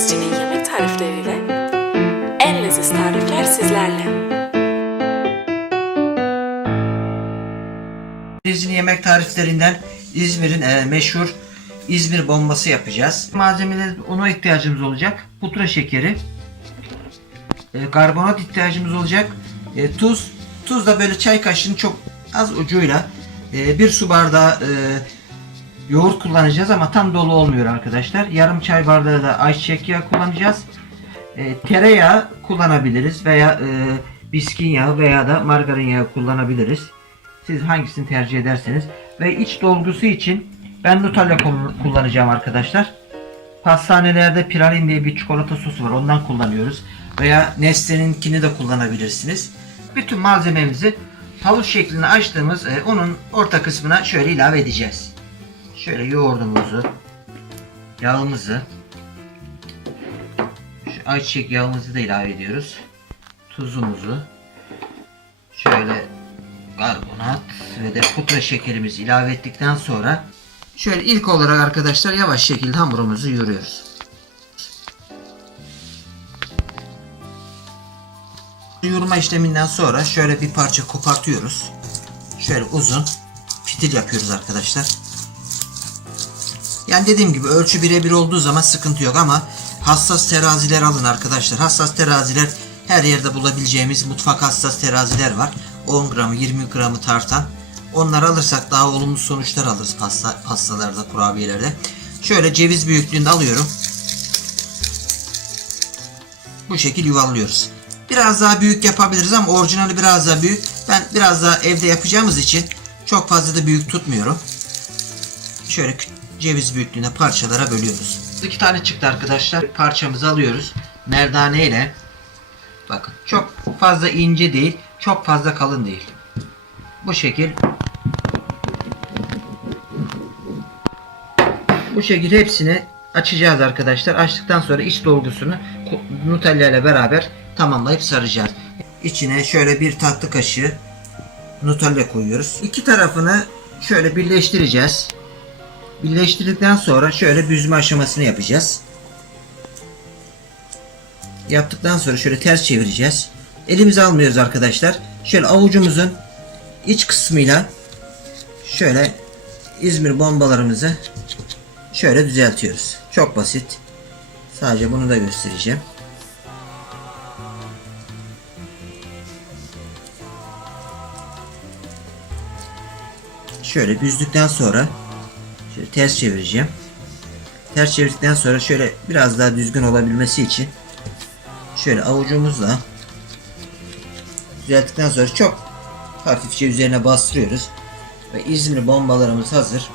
Podcast'inin yemek tarifleriyle en leziz tarifler sizlerle. İzmir yemek tariflerinden İzmir'in e, meşhur İzmir bombası yapacağız. Malzemeler ona ihtiyacımız olacak. Pudra şekeri, e, karbonat ihtiyacımız olacak. E, tuz, tuz da böyle çay kaşığının çok az ucuyla e, bir su bardağı e, yoğurt kullanacağız ama tam dolu olmuyor arkadaşlar. Yarım çay bardağı da ayçiçek yağı kullanacağız. E, tereyağı kullanabiliriz veya e, biskin yağı veya da margarin yağı kullanabiliriz. Siz hangisini tercih ederseniz. Ve iç dolgusu için ben Nutella kul- kullanacağım arkadaşlar. Pastanelerde Pralin diye bir çikolata sosu var. Ondan kullanıyoruz. Veya Nestle'ninkini de kullanabilirsiniz. Bütün malzememizi havuç şeklinde açtığımız e, unun orta kısmına şöyle ilave edeceğiz. Şöyle yoğurdumuzu, yağımızı, şu ayçiçek yağımızı da ilave ediyoruz. Tuzumuzu, şöyle karbonat ve de pudra şekerimizi ilave ettikten sonra şöyle ilk olarak arkadaşlar yavaş şekilde hamurumuzu yoruyoruz. Yoğurma işleminden sonra şöyle bir parça kopartıyoruz. Şöyle uzun fitil yapıyoruz arkadaşlar. Yani dediğim gibi ölçü birebir olduğu zaman sıkıntı yok ama hassas teraziler alın arkadaşlar. Hassas teraziler her yerde bulabileceğimiz mutfak hassas teraziler var. 10 gramı 20 gramı tartan. Onları alırsak daha olumlu sonuçlar alırız pasta, pastalarda, kurabiyelerde. Şöyle ceviz büyüklüğünde alıyorum. Bu şekil yuvarlıyoruz. Biraz daha büyük yapabiliriz ama orijinali biraz daha büyük. Ben biraz daha evde yapacağımız için çok fazla da büyük tutmuyorum. Şöyle ceviz büyüklüğünde parçalara bölüyoruz. İki tane çıktı arkadaşlar. Parçamızı alıyoruz. Merdane ile bakın çok fazla ince değil, çok fazla kalın değil. Bu şekil bu şekil hepsini açacağız arkadaşlar. Açtıktan sonra iç dolgusunu Nutella ile beraber tamamlayıp saracağız. İçine şöyle bir tatlı kaşığı Nutella koyuyoruz. İki tarafını şöyle birleştireceğiz. Birleştirdikten sonra şöyle büzme aşamasını yapacağız. Yaptıktan sonra şöyle ters çevireceğiz. Elimizi almıyoruz arkadaşlar. Şöyle avucumuzun iç kısmıyla şöyle İzmir bombalarımızı şöyle düzeltiyoruz. Çok basit. Sadece bunu da göstereceğim. Şöyle büzdükten sonra ters çevireceğim. Ters çevirdikten sonra şöyle biraz daha düzgün olabilmesi için şöyle avucumuzla düzelttikten sonra çok hafifçe üzerine bastırıyoruz. Ve İzmir bombalarımız hazır.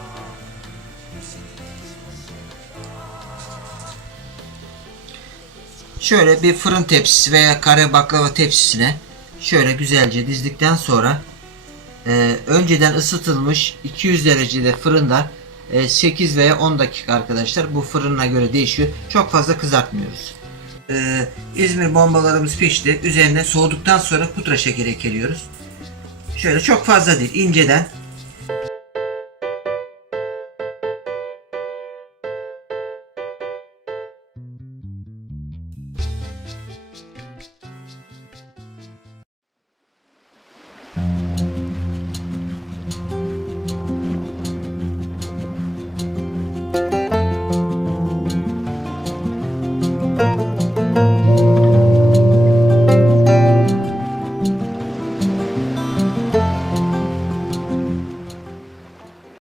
Şöyle bir fırın tepsisi veya kare baklava tepsisine şöyle güzelce dizdikten sonra e, önceden ısıtılmış 200 derecede fırında 8 veya 10 dakika arkadaşlar. Bu fırına göre değişiyor. Çok fazla kızartmıyoruz. E, İzmir bombalarımız pişti. Üzerine soğuduktan sonra pudra şekeri ekliyoruz. Şöyle çok fazla değil, inceden